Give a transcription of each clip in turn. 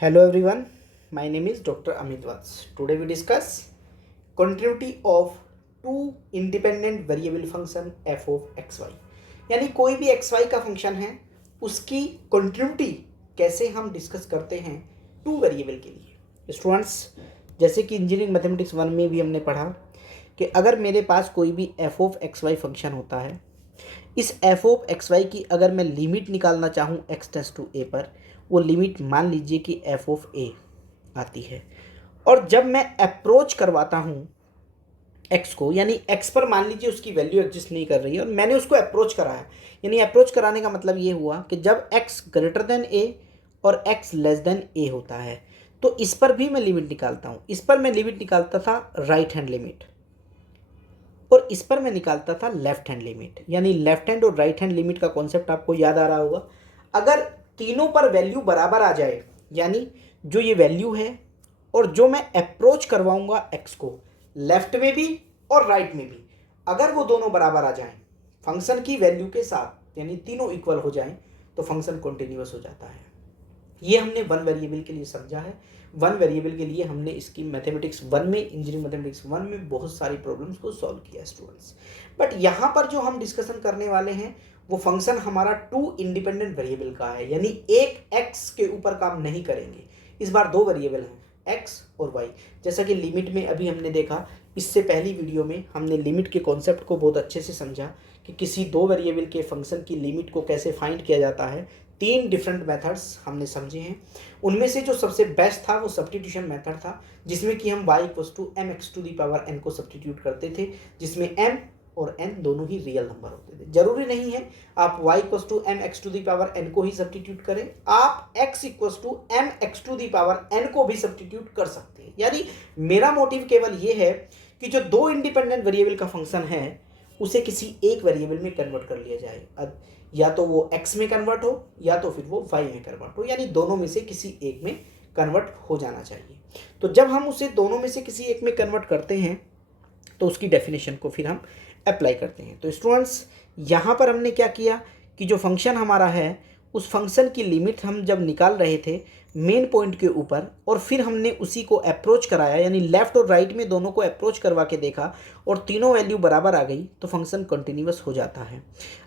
Hello everyone, my name is Dr. Amit Vats. Today we discuss continuity of two independent variable function f of xy. यानी कोई भी xy का function है उसकी continuity कैसे हम डिस्कस करते हैं टू वेरिएबल के लिए। स्टूडेंट्स, जैसे कि इंजीनियरिंग मैथमेटिक्स 1 में भी हमने पढ़ा कि अगर मेरे पास कोई भी f of xy फंक्शन होता है, इस f of xy की अगर मैं लिमिट निकालना चाहूँ x टेंड्स टू a पर, वो लिमिट मान लीजिए कि f ऑफ a आती है। और जब मैं अप्रोच करवाता हूँ x को, यानी x पर मान लीजिए उसकी वैल्यू एग्जिस्ट नहीं कर रही है और मैंने उसको अप्रोच कराया, यानी अप्रोच कराने का मतलब ये हुआ कि जब x ग्रेटर देन a और x लेस देन a होता है तो इस पर भी मैं लिमिट निकालता हूँ। इस पर मैं लिमिट निकालता था राइट हैंड लिमिट और इस पर मैं निकालता था लेफ्ट हैंड लिमिट। यानी लेफ्ट हैंड और राइट हैंड लिमिट का कॉन्सेप्ट आपको याद आ रहा होगा। अगर तीनों पर वैल्यू बराबर आ जाए, यानी जो ये वैल्यू है और जो मैं अप्रोच करवाऊंगा x को लेफ्ट में भी और राइट में भी, अगर वो दोनों बराबर आ जाएं फंक्शन की वैल्यू के साथ, यानी तीनों इक्वल हो जाएं, तो फंक्शन कॉन्टिन्यूअस हो जाता है। ये हमने वन वेरिएबल के लिए समझा है। वन वेरिएबल के लिए हमने इसकी मैथमेटिक्स 1 में, इंजीनियरिंग मैथमेटिक्स 1 में बहुत सारी प्रॉब्लम्स को सॉल्व किया स्टूडेंट्स। बट यहाँ पर जो हम डिस्कशन करने वाले हैं वो फंक्शन हमारा टू इंडिपेंडेंट वेरिएबल का है, यानी एक x के ऊपर काम नहीं करेंगे। इस बार दो वेरिएबल हैं x और y। जैसा कि लिमिट में अभी हमने देखा, इससे पहली वीडियो में हमने लिमिट के कॉन्सेप्ट को बहुत अच्छे से समझा कि किसी दो वेरिएबल के फंक्शन की लिमिट को कैसे फाइंड किया जाता है। तीन डिफरेंट मेथड्स हमने समझे हैं। उनमें से जो सबसे बेस्ट था वो सब्स्टिट्यूशन मेथड था, जिसमें कि हम y = mx⁴n को सब्स्टिट्यूट करते थे, जिसमें m और n दोनों ही रियल नंबर होते थे। जरूरी नहीं है आप y = mx⁴n को ही सब्स्टिट्यूट करें, आप x = mx⁴n को भी सब्स्टिट्यूट कर सकते हैं। यानी मेरा मोटिव केवल ये है कि जो दो इंडिपेंडेंट वेरिएबल का फंक्शन है उसे किसी एक वेरिएबल में कन्वर्ट कर लिया जाए, या तो वो x में कन्वर्ट हो या तो फिर वो y में कन्वर्ट हो, यानी दोनों में से किसी एक में कन्वर्ट हो जाना चाहिए। तो जब हम उसे दोनों में से किसी एक में कन्वर्ट करते हैं तो उसकी डेफिनेशन को फिर हम अप्लाई करते हैं। तो स्टूडेंट्स, यहाँ पर हमने क्या किया कि जो फंक्शन हमारा है उस फंक्शन की लिमिट हम जब निकाल रहे थे मेन पॉइंट के ऊपर, और फिर हमने उसी को अप्रोच कराया, यानी लेफ्ट और राइट में दोनों को अप्रोच करवा के देखा और तीनों वैल्यू बराबर आ गई तो फंक्शन कंटिन्यूअस हो जाता है।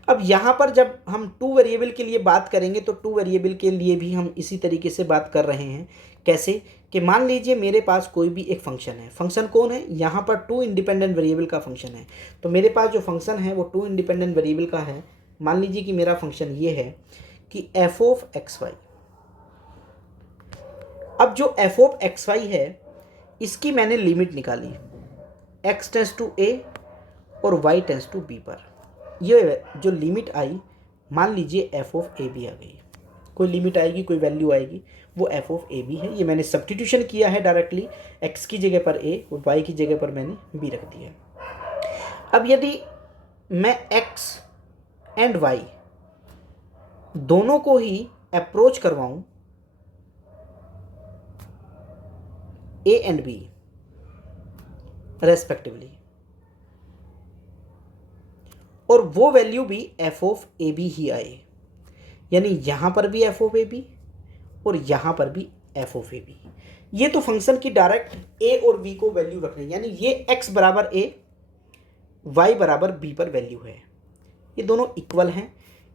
अब यहाँ पर जब हम टू वेरिएबल के लिए बात करेंगे तो टू वेरिएबल के लिए भी हम इसी तरीके से बात कर रहे हैं। कैसे कि मान लीजिए मेरे पास कोई भी एक फंक्शन है। फंक्शन कौन है? यहाँ पर टू इंडिपेंडेंट वेरिएबल का फंक्शन है। तो मेरे पास जो फंक्शन है वो टू इंडिपेंडेंट वेरिएबल का है। मान लीजिए कि मेरा फंक्शन ये है कि f ऑफ xy। अब जो f ऑफ xy है इसकी मैंने लिमिट निकाली x टेंड्स टू a और y टेंड्स टू b पर। ये जो लिमिट आई, मान लीजिए f ऑफ a b आ गई। कोई लिमिट आएगी, कोई वैल्यू आएगी, वो f ऑफ a b है। ये मैंने सब्स्टिट्यूशन किया है डायरेक्टली, x की जगह पर a और y की जगह पर मैंने b रख दिया। अब यदि मैं x एंड y दोनों को ही अप्रोच करवाऊं a एंड b रेस्पेक्टिवली, और वो वैल्यू भी f ऑफ a b ही आए, यानी यहां पर भी f ऑफ a b और यहां पर भी f ऑफ a b, ये तो फंक्शन की डायरेक्ट a और b को वैल्यू रखने, यानी ये x बराबर a, y बराबर b पर वैल्यू है, ये दोनों इक्वल हैं,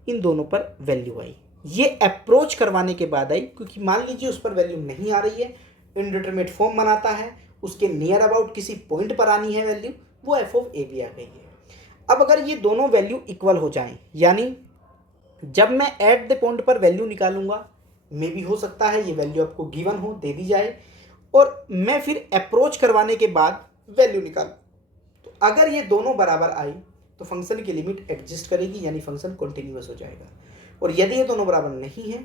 इन दोनों पर वैल्यू आई। ये अप्रोच करवाने के बाद आई, क्योंकि मान लीजिए उस पर वैल्यू नहीं आ रही है, इनडिटरमिनेट फॉर्म बनाता है, उसके नियर अबाउट किसी पॉइंट पर आनी है वैल्यू, वो f ऑफ a b आ गई है। अब अगर ये दोनों वैल्यू इक्वल हो जाएं, यानी जब मैं एट द पॉइंट पर वैल्यू निकालूंगा, मे भी हो सकता है ये वैल्यू आपको गिवन हो, दे दी जाए, और मैं फिर अप्रोच करवाने के बाद वैल्यू निकाल, तो अगर ये दोनों बराबर आई तो फंक्शन की लिमिट एग्जिस्ट करेगी, यानी फंक्शन कॉन्टिन्यूअस हो जाएगा। और यदि ये दोनों बराबर नहीं है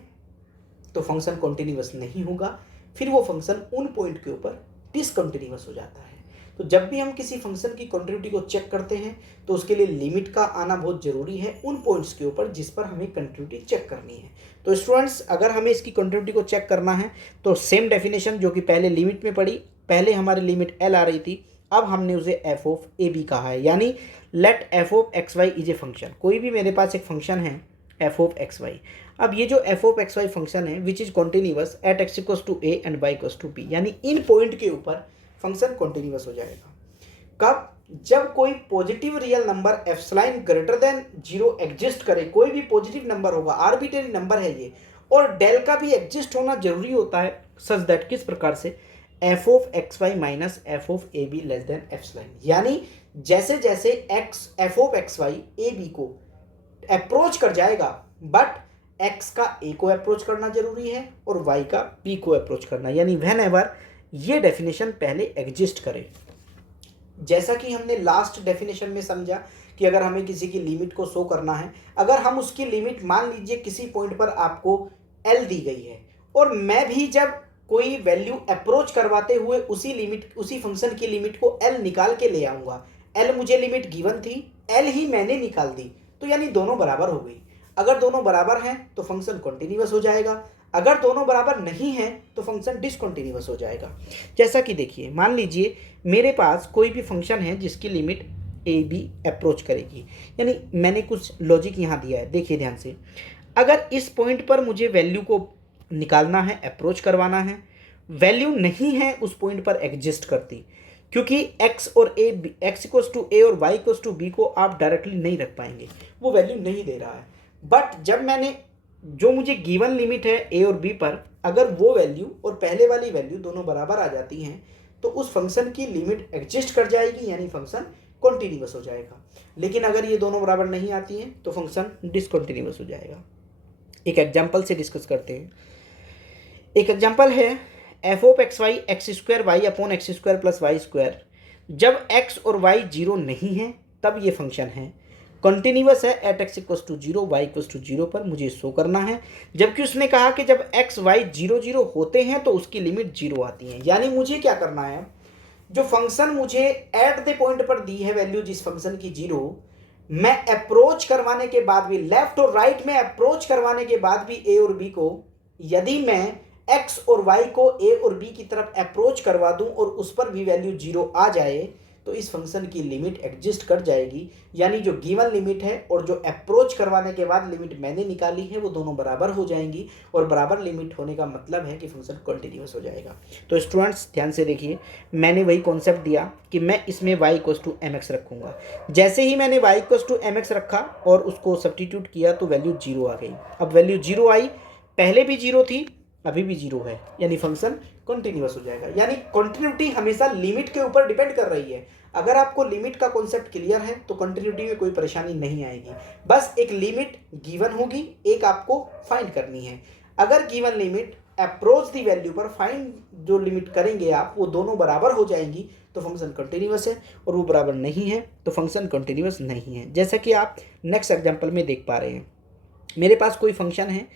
तो फंक्शन कॉन्टिन्यूअस नहीं होगा, फिर वो फंक्शन उन पॉइंट के ऊपर डिसकंटिन्यूअस हो जाता है। तो जब भी हम किसी फंक्शन की कंटिन्यूटी को चेक करते हैं तो उसके लिए लिमिट का आना बहुत जरूरी है उन पॉइंट्स के ऊपर जिस पर हमें कंटिन्यूटी चेक करनी है। तो स्टूडेंट्स, अगर हमें इसकी कंटिन्यूटी को चेक करना है तो सेम डेफिनेशन जो कि पहले लिमिट में पड़ी, पहले हमारी लिमिट l आ रही थी, अब हमने उसे f ऑफ a b कहा है, यानी let f of xy is a function. कोई भी मेरे पास एक फंक्शन है f ऑफ xy, अब ये जो F of x Y function है which is continuous at x equals to A and Y equals to B, यानी इन पॉइंट के ऊपर फंक्शन कॉन्टिन्यूअस हो जाएगा। कब? जब कोई positive real number epsilon greater than 0 exist करे, कोई भी पॉजिटिव नंबर होगा, आर्बिट्रेरी नंबर है ये, और डेल का भी एग्जिस्ट होना जरूरी होता है, सच दैट किस प्रकार से f of x y minus f of a b less than epsilon, यानी जैसे जैसे x f of x y a b को अप्रोच कर जाएगा, बट एक्स का ए को अप्रोच करना जरूरी है और वाई का बी को अप्रोच करना, यानी व्हेन एवर ये डेफिनेशन पहले एग्जिस्ट करे। जैसा कि हमने लास्ट डेफिनेशन में समझा कि अगर हमें किसी की लिमिट को शो करना है, अगर हम उसकी लिमिट मान लीजिए किसी पॉइंट पर आपको एल दी गई है और मैं भी जब कोई वैल्यू अप्रोच करवाते हुए उसी फंक्शन की लिमिट को एल निकाल के ले आऊंगा, एल मुझे लिमिट गिवन थी, एल ही मैंने निकाल दी, तो यानी दोनों बराबर हो गई। अगर दोनों बराबर हैं तो फंक्शन कॉन्टिन्यूअस हो जाएगा, अगर दोनों बराबर नहीं हैं तो फंक्शन डिसकंटिन्यूअस हो जाएगा। जैसा कि देखिए, मान लीजिए मेरे पास कोई भी फंक्शन है जिसकी लिमिट ए बी अप्रोच करेगी, यानी मैंने कुछ लॉजिक यहाँ दिया है, देखिए ध्यान से। अगर इस पॉइंट पर मुझे वैल्यू को निकालना है, अप्रोच करवाना है, वैल्यू नहीं है उस पॉइंट पर एग्जिस्ट करती, क्योंकि एक्स और ए एक्स इक्वल्स टू ए और वाई इक्वल्स टू बी को आप डायरेक्टली नहीं रख पाएंगे, वो वैल्यू नहीं दे रहा है। बट जब मैंने जो मुझे गिवन लिमिट है ए और बी पर, अगर वो वैल्यू और पहले वाली वैल्यू दोनों बराबर आ जाती हैं तो उस फंक्शन की लिमिट एग्जिस्ट कर जाएगी, यानी फंक्शन कॉन्टिन्यूअस हो जाएगा। लेकिन अगर ये दोनों बराबर नहीं आती हैं तो फंक्शन डिसकंटिन्यूअस हो जाएगा। एक एग्जाम्पल से डिस्कस करते हैं। एक एग्जाम्पल है f of x y x square y upon x square plus y square. जब एक्स और वाई जीरो नहीं है तब ये फंक्शन है, कंटिन्यूअस है at x equals to zero y equals to zero पर मुझे शो करना है। जबकि उसने कहा कि जब एक्स वाई जीरो जीरो होते हैं तो उसकी लिमिट जीरो आती है, यानी मुझे क्या करना है, जो फंक्शन मुझे एट द पॉइंट पर दी है वैल्यू जिस फंक्शन की जीरो, मैं अप्रोच करवाने के बाद भी, लेफ्ट और राइट में अप्रोच करवाने के बाद भी ए और बी को, यदि मैं एक्स और वाई को ए और बी की तरफ अप्रोच करवा दूं और उस पर भी वैल्यू जीरो आ जाए तो इस फंक्शन की लिमिट एग्जिस्ट कर जाएगी, यानी जो गिवन लिमिट है और जो अप्रोच करवाने के बाद लिमिट मैंने निकाली है वो दोनों बराबर हो जाएंगी, और बराबर लिमिट होने का मतलब है कि फंक्शन कंटिन्यूअस हो जाएगा। तो स्टूडेंट्स ध्यान से देखिए, मैंने वही कॉन्सेप्ट दिया कि मैं इसमें y equals to M x रखूंगा। जैसे ही मैंने y equals to M x रखा और उसको सब्स्टिट्यूट किया तो वैल्यू जीरो आ गई। अब वैल्यू जीरो आई, पहले भी जीरो थी, अभी भी जीरो है, यानी फंक्शन कंटिन्यूअस हो जाएगा। यानी कंटिन्यूटी हमेशा लिमिट के ऊपर डिपेंड कर रही है। अगर आपको लिमिट का कॉन्सेप्ट क्लियर है तो कंटिन्यूटी में कोई परेशानी नहीं आएगी। बस एक लिमिट गिवन होगी, एक आपको फाइंड करनी है। अगर गिवन लिमिट अप्रोच दी वैल्यू पर फाइंड जो लिमिट करेंगे आप, वो दोनों बराबर हो जाएंगी तो फंक्शन कंटिन्यूअस है, और वो बराबर नहीं है तो फंक्शन कंटिन्यूअस नहीं है। जैसा कि आप नेक्स्ट एग्जाम्पल में देख पा रहे हैं, मेरे पास कोई फंक्शन है,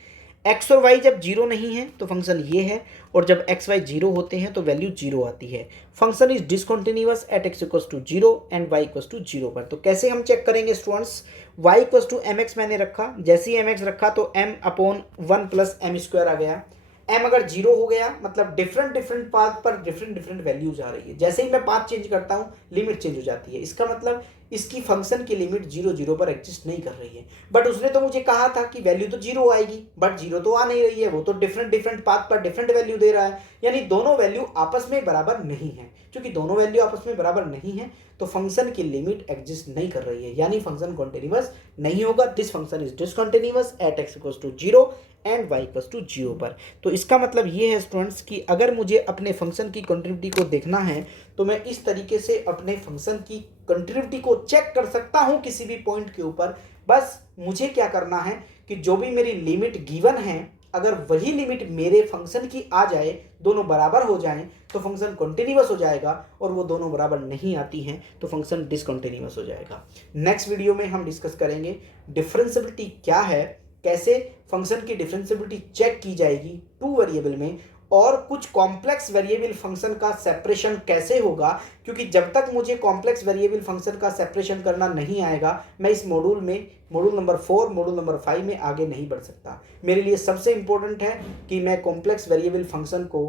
एक्स और वाई जब जीरो नहीं है तो फंक्शन ये है, और जब एक्स वाई जीरो होते हैं तो वैल्यू जीरो आती है। Function is discontinuous at x equals to zero and Y equals to zero पर। तो कैसे हम चेक करेंगे students, Y equals to M X मैंने रखा, जैसे ही एम एक्स रखा तो M upon one plus M square आ गया। एम अगर जीरो हो गया मतलब डिफरेंट पाथ पर डिफरेंट वैल्यूज आ रही है, जैसे ही मैं पाथ चेंज करता हूँ लिमिट चेंज हो जाती है। इसका मतलब इसकी फंक्शन की लिमिट जीरो जीरो पर एग्जिस्ट नहीं कर रही है। बट उसने तो मुझे कहा था कि वैल्यू तो जीरो आएगी, बट जीरो तो आ नहीं रही है, वो तो डिफरेंट पाथ पर डिफरेंट वैल्यू दे रहा है, यानी दोनों वैल्यू आपस में बराबर नहीं है। क्योंकि दोनों वैल्यू आपस में बराबर नहीं है तो फंक्शन की लिमिट एग्जिस्ट नहीं कर रही है, यानी फंक्शन कॉन्टिन्यूअस नहीं होगा। This function is discontinuous at x equals to zero and Y equals to zero पर। तो इसका मतलब ये है स्टूडेंट्स कि अगर मुझे अपने फंक्शन की कंटिन्यूटी को देखना है तो मैं इस तरीके से अपने फंक्शन की कंटिन्यूटी को चेक कर सकता हूं किसी भी पॉइंट के ऊपर। बस मुझे क्या करना है कि जो भी मेरी लिमिट गिवन है, अगर वही लिमिट मेरे फंक्शन की आ जाए, दोनों बराबर हो जाएं तो फंक्शन कंटिन्यूअस हो जाएगा, और वो दोनों बराबर नहीं आती हैं तो फंक्शन डिसकंटिन्यूअस हो जाएगा। नेक्स्ट वीडियो में हम डिस्कस करेंगे डिफरेंशियबिलिटी क्या है, कैसे फंक्शन की डिफरेंशियबिलिटी चेक की जाएगी टू वेरिएबल में, और कुछ कॉम्प्लेक्स वेरिएबल फंक्शन का सेपरेशन कैसे होगा। क्योंकि जब तक मुझे कॉम्प्लेक्स वेरिएबल फंक्शन का सेपरेशन करना नहीं आएगा, मैं इस मॉड्यूल में मॉड्यूल नंबर 4 मॉड्यूल नंबर 5 में आगे नहीं बढ़ सकता। मेरे लिए सबसे इंपॉर्टेंट है कि मैं कॉम्प्लेक्स वेरिएबल फंक्शन को,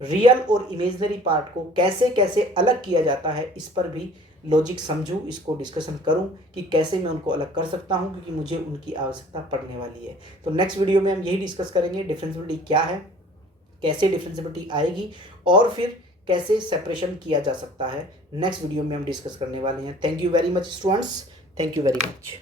रियल और इमेजिनरी पार्ट को कैसे कैसे अलग किया जाता है, इस पर भी लॉजिक समझूं, इसको डिस्कशन करूं कि कैसे मैं उनको अलग कर सकता हूं, क्योंकि मुझे उनकी आवश्यकता पड़ने वाली है। तो नेक्स्ट वीडियो में हम यही डिस्कस करेंगे, डिफरेंशियबिलिटी क्या है, कैसे डिफरेंशियबिलिटी आएगी और फिर कैसे सेपरेशन किया जा सकता है। नेक्स्ट वीडियो में हम डिस्कस करने वाले हैं। Thank you very much students, thank you very much.